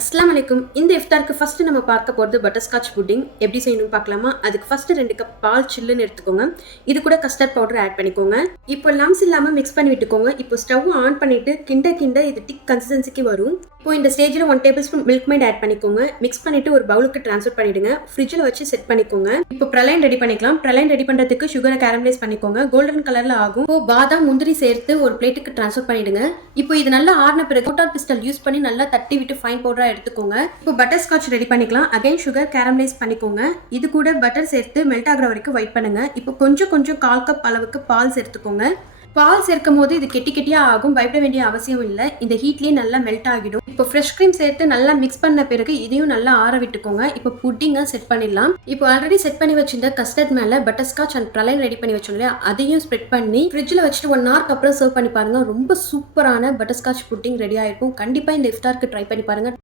அஸ்ஸலாமு அலைக்கும். இந்த இஃப்தாருக்கு ஃபர்ஸ்ட் நம்ம பார்க்க போகிறது பட்டர்ஸ்காட்ச் புட்டிங் எப்படி செய்யணும்னு பார்க்கலாமா? அதுக்கு ஃபர்ஸ்ட் 2 கப் பால் சில்லுன்னு எடுத்துக்கோங்க. இது கூட கஸ்டர்ட் பவுடர் ஆட் பண்ணிக்கோங்க. இப்போ லம்ஸ் இல்லாமல் மிக்ஸ் பண்ணி விட்டுக்கோங்க. இப்போ ஸ்டவ் ஆன் பண்ணிட்டு கிண்ட கிண்ட இது திக் கன்சிஸ்டன்சிக்கு வரும். இப்போ இந்த ஸ்டேஜில் 1 tablespoon Milkmaid add பண்ணிக்கோங்க. மிக்ஸ் பண்ணிட்டு ஒரு பவுலுக்கு ட்ரான்ஸ்ஃபர் பண்ணிடுங்க. ஃப்ரிட்ஜில் வச்சு செட் பண்ணிக்கோங்க. இப்போ பிரலைன் ரெடி பண்ணிக்கலாம். பிரலைன் ரெடி பண்ணுறதுக்கு சுகரை கேரமலைஸ் பண்ணிக்கோங்க. கோல்டன் கலரில் ஆகும். இப்போ பாதாம் முந்திரி சேர்த்து ஒரு பிளேட்டுக்கு ட்ரான்ஸ்ஃபர் பண்ணிடுங்க. இப்போ இது நல்லா ஆறின பிறகு மோட்டார் பிஸ்டல் யூஸ் பண்ணி நல்லா தட்டி விட்டு ஃபைன் பவுடரா எடுத்துக்கோங்க. இப்போ பட்டர் ஸ்காட்ச் ரெடி பண்ணிக்கலாம். அகைன் சுகர் கேரமலைஸ் பண்ணிக்கோங்க. இது கூட பட்டர் சேர்த்து மெல்ட் ஆகிற வரைக்கும் வெயிட் பண்ணுங்க. இப்போ கொஞ்சம் 1/4 கப் அளவுக்கு பால் சேர்த்துக்கோங்க. பால் சேர்க்கும் போது இது கெட்டி கெட்டியா ஆகும். பயப்பட வேண்டிய அவசியம் இல்லை. இந்த ஹீட்லேயே நல்லா மெல்ட் ஆகிடும். இப்போ ஃப்ரெஷ் க்ரீம் சேர்த்து நல்லா மிக்ஸ் பண்ண பிறகு இதையும் நல்லா ஆற விட்டுக்கோங்க. இப்போ புட்டிங்கை செட் பண்ணிடலாம். இப்போ ஆல்ரெடி செட் பண்ணி வச்சிருந்த கஸ்டர்ட் மேலே பட்டர் ஸ்காட்ச் அண்ட் பிரலைன் ரெடி பண்ணி வச்சோம் இல்லையா, அதையும் ஸ்ப்ரெட் பண்ணி ஃப்ரிட்ஜில் வச்சுட்டு 1 ஹவருக்கு அப்புறம் சர்வ் பண்ணி பாருங்க. ரொம்ப சூப்பரான பட்டர் ஸ்காட்ச் புட்டிங் ரெடி ஆயிருக்கும். கண்டிப்பாக இந்த இஃப்தாருக்கு ட்ரை பண்ணி பாருங்க.